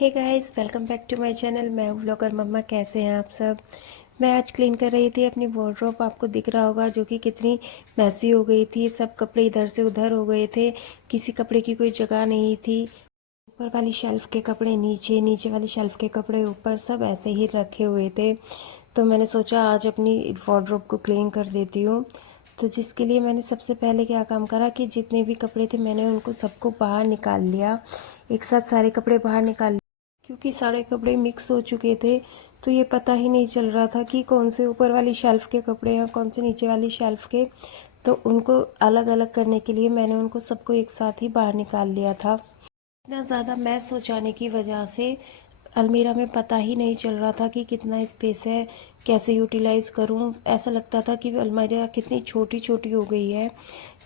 Hey guys, welcome back to my channel. मैं हूं vlogger मम्मा। कैसे हैं आप सब। मैं आज क्लीन कर रही थी अपनी वार्डरोब। आपको दिख रहा होगा जो कि कितनी मैसी हो गई थी। सब कपड़े इधर से उधर हो गए थे, किसी कपड़े की कोई जगह नहीं थी। ऊपर वाली शेल्फ़ के कपड़े नीचे, नीचे वाली शेल्फ़ के कपड़े ऊपर, सब ऐसे ही रखे हुए थे। तो मैंने सोचा आज अपनी वार्डरोब को क्लीन कर देती हूँ। तो जिसके लिए मैंने सबसे पहले क्या काम करा कि जितने भी कपड़े थे मैंने उनको सबको बाहर निकाल लिया। एक साथ सारे कपड़े बाहर निकाल, क्योंकि सारे कपड़े मिक्स हो चुके थे। तो ये पता ही नहीं चल रहा था कि कौन से ऊपर वाली शेल्फ़ के कपड़े हैं, कौन से नीचे वाली शेल्फ़ के। तो उनको अलग अलग करने के लिए मैंने उनको सबको एक साथ ही बाहर निकाल लिया था। इतना ज़्यादा मैस हो जाने की वजह से अलमीरा में पता ही नहीं चल रहा था कि कितना स्पेस है, कैसे यूटिलाइज़ करूं। ऐसा लगता था कि अलमीरा कितनी छोटी छोटी हो गई है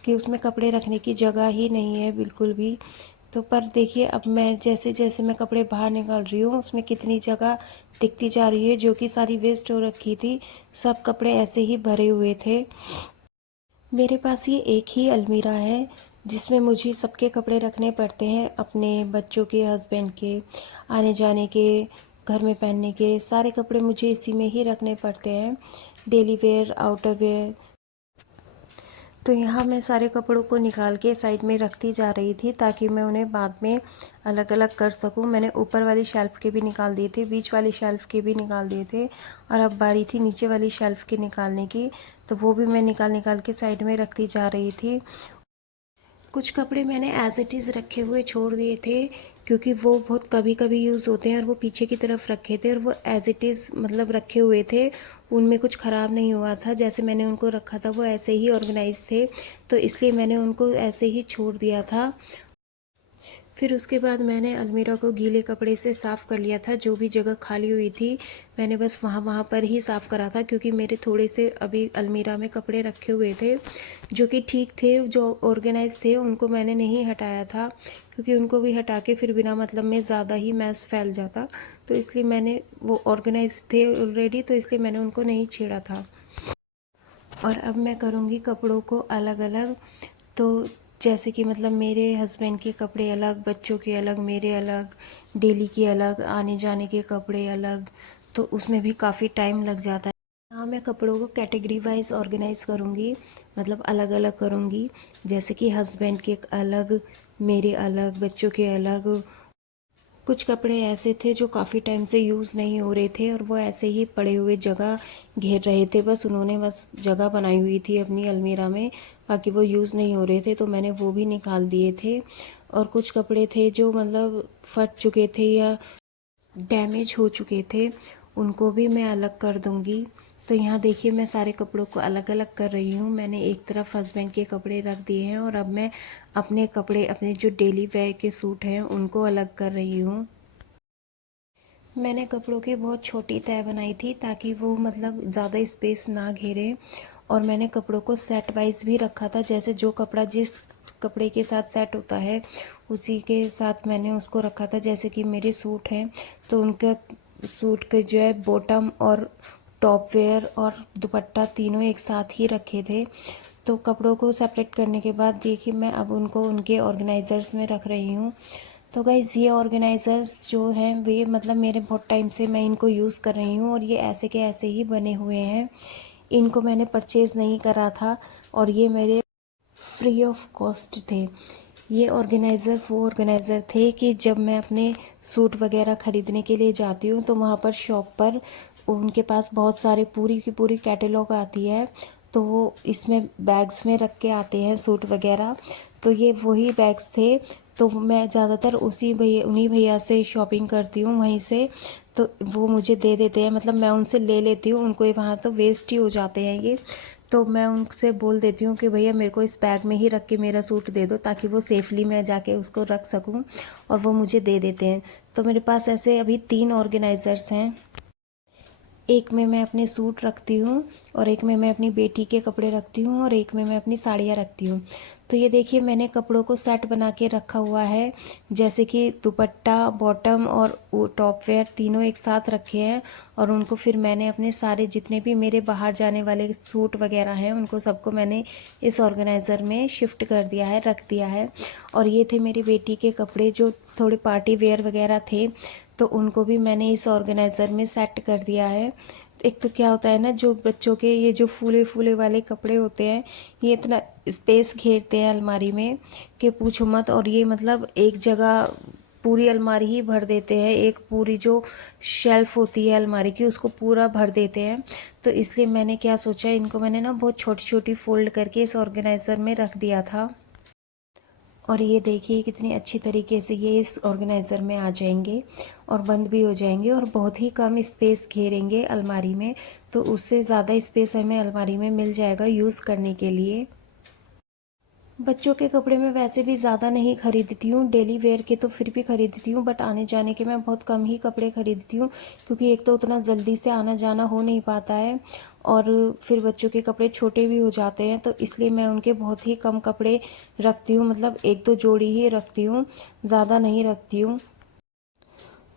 कि उसमें कपड़े रखने की जगह ही नहीं है बिल्कुल भी। तो पर देखिए, अब मैं जैसे जैसे मैं कपड़े बाहर निकाल रही हूँ उसमें कितनी जगह दिखती जा रही है, जो कि सारी वेस्ट हो रखी थी। सब कपड़े ऐसे ही भरे हुए थे। मेरे पास ये एक ही अलमीरा है जिसमें मुझे सबके कपड़े रखने पड़ते हैं, अपने बच्चों के, हस्बैंड के, आने जाने के, घर में पहनने के सारे कपड़े मुझे इसी में ही रखने पड़ते हैं। Daily wear, outer wear. तो यहाँ मैं सारे कपड़ों को निकाल के साइड में रखती जा रही थी ताकि मैं उन्हें बाद में अलग अलग कर सकूँ। मैंने ऊपर वाली शेल्फ़ के भी निकाल दिए थे, बीच वाली शेल्फ़ के भी निकाल दिए थे, और अब बारी थी नीचे वाली शेल्फ़ के निकालने की। तो वो भी मैं निकाल निकाल के साइड में रखती जा रही थी। कुछ कपड़े मैंने एज़ इट इज़ रखे हुए छोड़ दिए थे, क्योंकि वो बहुत कभी कभी यूज़ होते हैं, और वो पीछे की तरफ रखे थे और वो एज़ इट इज़ मतलब रखे हुए थे। उनमें कुछ ख़राब नहीं हुआ था, जैसे मैंने उनको रखा था वो ऐसे ही ऑर्गेनाइज थे। तो इसलिए मैंने उनको ऐसे ही छोड़ दिया था। फिर उसके बाद मैंने अलमीरा को गीले कपड़े से साफ़ कर लिया था। जो भी जगह खाली हुई थी मैंने बस वहाँ पर ही साफ़ करा था, क्योंकि मेरे थोड़े से अभी अलमीरा में कपड़े रखे हुए थे जो कि ठीक थे, जो ऑर्गेनाइज थे। उनको मैंने नहीं हटाया था, क्योंकि उनको भी हटा के फिर बिना मतलब में ज़्यादा ही मैस फैल जाता। तो इसलिए मैंने, वो ऑर्गेनाइज थे ऑलरेडी, तो इसलिए मैंने उनको नहीं छेड़ा था। और अब मैं करूँगी कपड़ों को अलग अलग। तो जैसे कि मतलब मेरे हस्बैंड के कपड़े अलग, बच्चों के अलग, मेरे अलग, डेली के अलग, आने जाने के कपड़े अलग। तो उसमें भी काफ़ी टाइम लग जाता है। हाँ, मैं कपड़ों को कैटेगरी वाइज ऑर्गेनाइज़ करूँगी, मतलब अलग अलग करूँगी। जैसे कि हस्बैंड के अलग, मेरे अलग, बच्चों के अलग। कुछ कपड़े ऐसे थे जो काफ़ी टाइम से यूज़ नहीं हो रहे थे और वो ऐसे ही पड़े हुए जगह घेर रहे थे। बस उन्होंने बस जगह बनाई हुई थी अपनी अलमीरा में, बाकी वो यूज़ नहीं हो रहे थे, तो मैंने वो भी निकाल दिए थे। और कुछ कपड़े थे जो मतलब फट चुके थे या डैमेज हो चुके थे, उनको भी मैं अलग कर दूंगी। तो यहाँ देखिए, मैं सारे कपड़ों को अलग अलग कर रही हूँ। मैंने एक तरफ हस्बैंड के कपड़े रख दिए हैं और अब मैं अपने कपड़े, अपने जो डेली वेयर के सूट हैं उनको अलग कर रही हूँ। मैंने कपड़ों की बहुत छोटी तह बनाई थी ताकि वो मतलब ज़्यादा स्पेस ना घेरे। और मैंने कपड़ों को सेट वाइज भी रखा था, जैसे जो कपड़ा जिस कपड़े के साथ सेट होता है उसी के साथ मैंने उसको रखा था। जैसे कि मेरे सूट हैं तो उनका सूट के जो है बॉटम और टॉप वेयर और दुपट्टा तीनों एक साथ ही रखे थे। तो कपड़ों को सेपरेट करने के बाद देखिए, मैं अब उनको उनके ऑर्गेनाइज़र्स में रख रही हूँ। तो गाइज़, ये ऑर्गेनाइज़र्स जो हैं वे मतलब मेरे बहुत टाइम से मैं इनको यूज़ कर रही हूँ, और ये ऐसे के ऐसे ही बने हुए हैं। इनको मैंने परचेज़ नहीं करा था और ये मेरे फ्री ऑफ कॉस्ट थे। ये ऑर्गेनाइज़र वो ऑर्गेनाइज़र थे कि जब मैं अपने सूट वगैरह ख़रीदने के लिए जाती हूँ तो वहाँ पर शॉप पर उनके पास बहुत सारे पूरी की पूरी कैटलॉग आती है। तो वो इसमें बैग्स में रख के आते हैं सूट वगैरह। तो ये वही बैग्स थे। तो मैं ज़्यादातर उन्हीं भैया से शॉपिंग करती हूँ वहीं से। तो वो मुझे दे देते हैं, मतलब मैं उनसे ले लेती हूँ उनको, वहाँ तो वेस्ट ही हो जाते हैं ये। तो मैं उनसे बोल देती हूँ कि भैया मेरे को इस बैग में ही रख के मेरा सूट दे दो, ताकि वो सेफली मैं जाके उसको रख सकूँ, और वो मुझे दे देते हैं। तो मेरे पास ऐसे अभी 3 ऑर्गेनाइज़र्स हैं। एक में मैं अपने सूट रखती हूँ, और एक में मैं अपनी बेटी के कपड़े रखती हूँ, और एक में मैं अपनी साड़ियाँ रखती हूँ। तो ये देखिए, मैंने कपड़ों को सेट बना के रखा हुआ है, जैसे कि दुपट्टा, बॉटम और टॉप वेयर तीनों एक साथ रखे हैं। और उनको फिर मैंने अपने सारे जितने भी मेरे बाहर जाने वाले सूट वगैरह हैं उनको सबको मैंने इस ऑर्गेनाइज़र में शिफ्ट कर दिया है, रख दिया है। और ये थे मेरी बेटी के कपड़े जो थोड़े पार्टी वेयर वगैरह थे, तो उनको भी मैंने इस ऑर्गेनाइज़र में सेट कर दिया है। एक तो क्या होता है ना, जो बच्चों के ये जो फूले फूले वाले कपड़े होते हैं, ये इतना स्पेस घेरते हैं अलमारी में कि पूछो मत। और ये मतलब एक जगह पूरी अलमारी ही भर देते हैं, एक पूरी जो शेल्फ होती है अलमारी की उसको पूरा भर देते हैं। तो इसलिए मैंने क्या सोचा, इनको मैंने ना बहुत छोटी छोटी फोल्ड करके इस ऑर्गेनाइज़र में रख दिया था। और ये देखिए कितनी अच्छी तरीके से ये इस ऑर्गेनाइज़र में आ जाएंगे और बंद भी हो जाएंगे और बहुत ही कम स्पेस घेरेंगे अलमारी में। तो उससे ज़्यादा स्पेस हमें अलमारी में मिल जाएगा यूज़ करने के लिए। बच्चों के कपड़े मैं वैसे भी ज़्यादा नहीं खरीदती हूँ, डेली वेयर के तो फिर भी खरीदती हूँ, बट आने जाने के मैं बहुत कम ही कपड़े खरीदती हूँ, क्योंकि एक तो उतना जल्दी से आना जाना हो नहीं पाता है और फिर बच्चों के कपड़े छोटे भी हो जाते हैं। तो इसलिए मैं उनके बहुत ही कम कपड़े रखती हूँ, मतलब एक दो जोड़ी ही रखती हूँ, ज़्यादा नहीं रखती हूँ।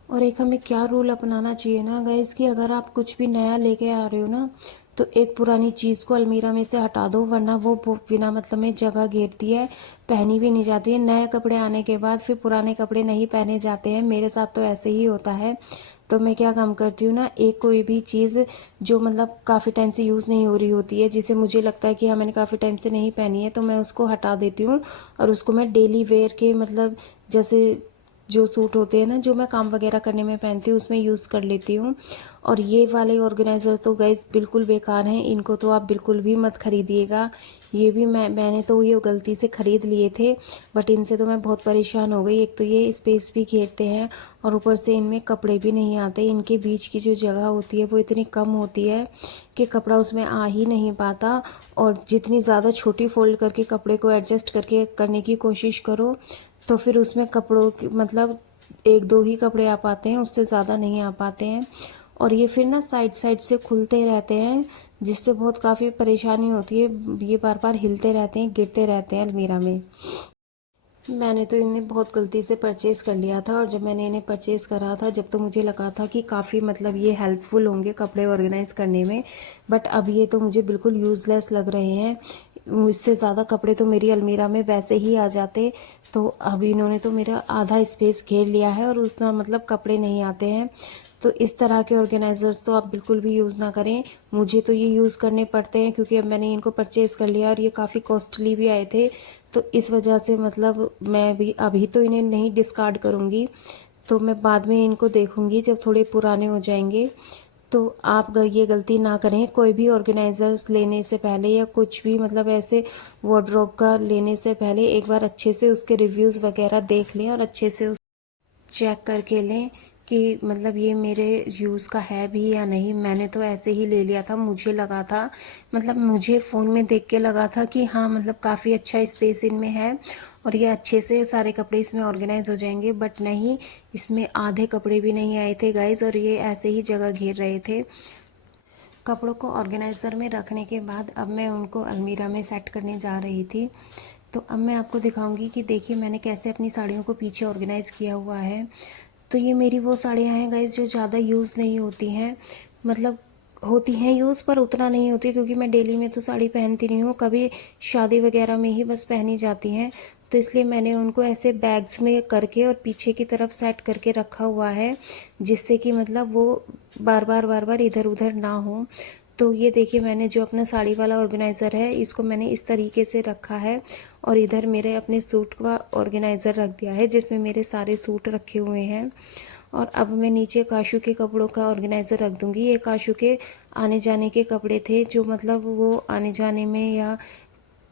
और एक हमें क्या रूल अपनाना चाहिए ना गाइस, कि अगर आप कुछ भी नया लेके आ रहे हो ना, तो एक पुरानी चीज़ को अलमीरा में से हटा दो, वरना वो बिना मतलब में जगह घेरती है, पहनी भी नहीं जाती है। नए कपड़े आने के बाद फिर पुराने कपड़े नहीं पहने जाते हैं, मेरे साथ तो ऐसे ही होता है। तो मैं क्या काम करती हूँ ना, एक कोई भी चीज़ जो मतलब काफ़ी टाइम से यूज़ नहीं हो रही होती है, जिसे मुझे लगता है कि हाँ मैंने काफ़ी टाइम से नहीं पहनी है, तो मैं उसको हटा देती हूँ और उसको मैं डेली वेयर के मतलब जैसे जो सूट होते हैं ना, जो मैं काम वगैरह करने में पहनती हूँ, उसमें यूज़ कर लेती हूँ। और ये वाले ऑर्गेनाइज़र तो गाइस बिल्कुल बेकार हैं, इनको तो आप बिल्कुल भी मत खरीदिएगा। ये भी मैंने तो ये गलती से ख़रीद लिए थे, बट इनसे तो मैं बहुत परेशान हो गई। एक तो ये स्पेस भी घेरते हैं और ऊपर से इनमें कपड़े भी नहीं आते। इनके बीच की जो जगह होती है वो इतनी कम होती है कि कपड़ा उसमें आ ही नहीं पाता। और जितनी ज़्यादा छोटी फोल्ड करके कपड़े को एडजस्ट करके करने की कोशिश करो, तो फिर उसमें कपड़ों की मतलब एक दो ही कपड़े आ पाते हैं, उससे ज़्यादा नहीं आ पाते हैं। और ये फिर ना साइड साइड से खुलते रहते हैं, जिससे बहुत काफ़ी परेशानी होती है। ये बार बार हिलते रहते हैं, गिरते रहते हैं अलमीरा में। मैंने तो इन्हें बहुत गलती से परचेज़ कर लिया था, और जब मैंने इन्हें परचेज़ करा था जब तो मुझे लगा था कि काफ़ी मतलब ये हेल्पफुल होंगे कपड़े ऑर्गेनाइज़ करने में, बट अब ये तो मुझे बिल्कुल यूज़लेस लग रहे हैं। मुझसे ज़्यादा कपड़े तो मेरी अलमीरा में वैसे ही आ जाते, तो अब इन्होंने तो मेरा आधा स्पेस घेर लिया है और उतना मतलब कपड़े नहीं आते हैं। तो इस तरह के ऑर्गेनाइज़र्स तो आप बिल्कुल भी यूज़ ना करें। मुझे तो ये यूज़ करने पड़ते हैं क्योंकि अब मैंने इनको परचेज़ कर लिया और ये काफ़ी कॉस्टली भी आए थे। तो इस वजह से मतलब मैं भी अभी तो इन्हें नहीं डिस्कार्ड करूँगी, तो मैं बाद में इनको देखूँगी जब थोड़े पुराने हो जाएंगे। तो आप ये गलती ना करें, कोई भी ऑर्गेनाइज़र्स लेने से पहले या कुछ भी मतलब ऐसे वार्डरोब का लेने से पहले एक बार अच्छे से उसके रिव्यूज़ वगैरह देख लें और अच्छे से चेक करके लें कि मतलब ये मेरे यूज़ का है भी या नहीं। मैंने तो ऐसे ही ले लिया था, मुझे लगा था मतलब मुझे फ़ोन में देख के लगा था कि हाँ मतलब काफ़ी अच्छा स्पेस इनमें है और ये अच्छे से सारे कपड़े इसमें ऑर्गेनाइज हो जाएंगे, बट नहीं, इसमें आधे कपड़े भी नहीं आए थे गाइज, और ये ऐसे ही जगह घेर रहे थे। कपड़ों को ऑर्गेनाइज़र में रखने के बाद अब मैं उनको अलमीरा में सेट करने जा रही थी। तो अब मैं आपको दिखाऊंगी कि देखिए मैंने कैसे अपनी साड़ियों को पीछे ऑर्गेनाइज़ किया हुआ है। तो ये मेरी वो साड़ियाँ हैं गाइस जो ज़्यादा यूज़ नहीं होती हैं, मतलब होती हैं यूज़ पर उतना नहीं होती, क्योंकि मैं डेली में तो साड़ी पहनती नहीं हूँ, कभी शादी वगैरह में ही बस पहनी जाती हैं। तो इसलिए मैंने उनको ऐसे बैग्स में करके और पीछे की तरफ सेट करके रखा हुआ है, जिससे कि मतलब वो बार बार इधर उधर ना हो। तो ये देखिए मैंने जो अपना साड़ी वाला ऑर्गेनाइज़र है इसको मैंने इस तरीके से रखा है, और इधर मेरे अपने सूट का ऑर्गेनाइज़र रख दिया है जिसमें मेरे सारे सूट रखे हुए हैं। और अब मैं नीचे काशू के कपड़ों का ऑर्गेनाइज़र रख दूँगी। ये काशू के आने जाने के कपड़े थे जो मतलब वो आने जाने में या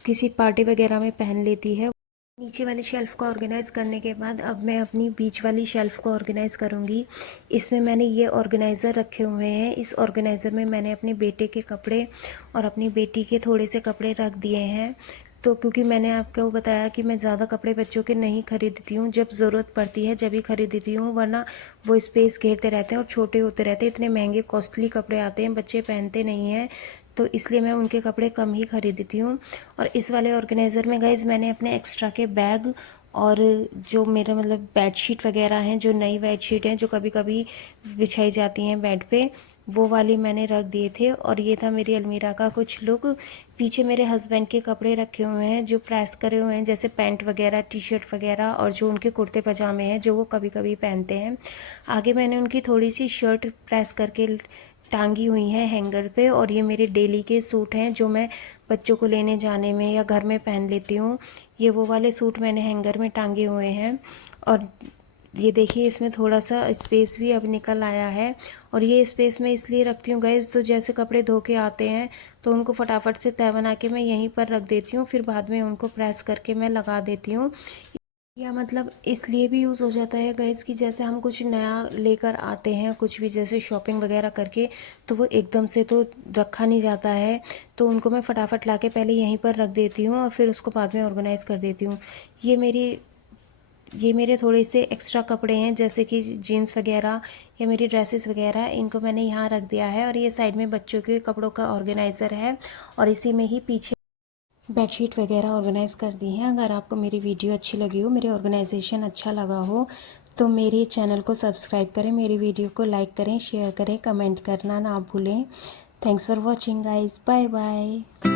किसी पार्टी वगैरह में पहन लेती है। नीचे वाली शेल्फ़ को ऑर्गेनाइज़ करने के बाद अब मैं अपनी बीच वाली शेल्फ़ को ऑर्गेनाइज़ करूँगी। इसमें मैंने ये ऑर्गेनाइज़र रखे हुए हैं। इस ऑर्गेनाइज़र में मैंने अपने बेटे के कपड़े और अपनी बेटी के थोड़े से कपड़े रख दिए हैं। तो क्योंकि मैंने आपको बताया कि मैं ज़्यादा कपड़े बच्चों के नहीं खरीदती हूँ, जब ज़रूरत पड़ती है जब ही खरीदती हूँ, वरना वो स्पेस घेरते रहते हैं और छोटे होते रहते हैं। इतने महंगे कॉस्टली कपड़े आते हैं, बच्चे पहनते नहीं हैं, तो इसलिए मैं उनके कपड़े कम ही खरीदती हूँ। और इस वाले ऑर्गेनाइज़र में गाइज़ मैंने अपने एक्स्ट्रा के बैग और जो मेरा मतलब बेडशीट वगैरह हैं, जो नई बेडशीट हैं जो कभी कभी बिछाई जाती हैं बेड पे, वो वाली मैंने रख दिए थे। और ये था मेरी अलमीरा का कुछ लुक। पीछे मेरे हस्बैंड के कपड़े रखे हुए हैं जो प्रेस करे हुए हैं, जैसे पैंट वगैरह, टी शर्ट वगैरह, और जो उनके कुर्ते पजामे हैं जो वो कभी कभी पहनते हैं। आगे मैंने उनकी थोड़ी सी शर्ट प्रेस करके टांगी हुई हैं हैंगर पे। और ये मेरे डेली के सूट हैं जो मैं बच्चों को लेने जाने में या घर में पहन लेती हूँ। ये वो वाले सूट मैंने हैंगर में टांगे हुए हैं। और ये देखिए इसमें थोड़ा सा स्पेस भी अब निकल आया है। और ये स्पेस मैं इसलिए रखती हूँ गाइस, तो जैसे कपड़े धो के आते हैं तो उनको फटाफट से तह बना के मैं यहीं पर रख देती हूँ, फिर बाद में उनको प्रेस करके मैं लगा देती हूँ। या मतलब इसलिए भी यूज़ हो जाता है गाइस कि जैसे हम कुछ नया लेकर आते हैं, कुछ भी जैसे शॉपिंग वगैरह करके, तो वो एकदम से तो रखा नहीं जाता है। तो उनको मैं फटाफट लाके पहले यहीं पर रख देती हूँ और फिर उसको बाद में ऑर्गेनाइज़ कर देती हूँ। ये मेरे थोड़े से एक्स्ट्रा कपड़े हैं, जैसे कि जीन्स वगैरह या मेरी ड्रेसेस वगैरह, इनको मैंने यहाँ रख दिया है। और ये साइड में बच्चों के कपड़ों का ऑर्गेनाइज़र है, और इसी में ही पीछे बेडशीट वगैरह ऑर्गेनाइज़ कर दी हैं। अगर आपको मेरी वीडियो अच्छी लगी हो, मेरे ऑर्गेनाइजेशन अच्छा लगा हो, तो मेरे चैनल को सब्सक्राइब करें, मेरी वीडियो को लाइक करें, शेयर करें, कमेंट करना ना भूलें। Thanks for watching guys, bye bye.